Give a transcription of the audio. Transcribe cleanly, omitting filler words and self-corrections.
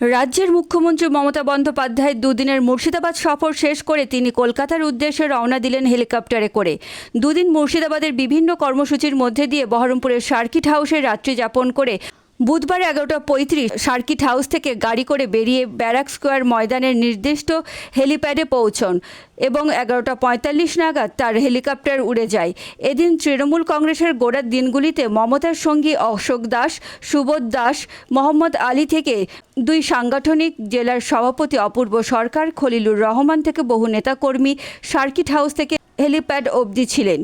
রাজ্যের মুখ্যমন্ত্রী মমতা বন্দ্যোপাধ্যায় দুদিনের মুর্শিদাবাদ সফর শেষ করে তিনি কলকাতার উদ্দেশ্যে রওনা দিলেন হেলিকপ্টারে করে। দুদিন মুর্শিদাবাদের বিভিন্ন কর্মসূচির মধ্যে দিয়ে বহরমপুরের সার্কিট হাউসে রাত্রি যাপন করে বুধবার 11:35 সার্কিট হাউস থেকে গাড়ি করে বেরিয়ে ব্যারাক স্কোয়ার ময়দানের নির্দিষ্ট হেলিপ্যাডে পৌঁছন এবং 11:45 নাগাদ তার হেলিকপ্টার উড়ে যায়। এদিন তৃণমূল কংগ্রেসের গোড়ার দিনগুলিতে মমতার সঙ্গী অশোক দাস, সুবোধ দাস, মোহাম্মদ আলী থেকে দুই সাংগঠনিক, জেলার সভাপতি অপূর্ব সরকার, খলিলুর রহমান থেকে বহু নেতাকর্মী সার্কিট হাউস থেকে হেলিপ্যাড অবধি ছিলেন।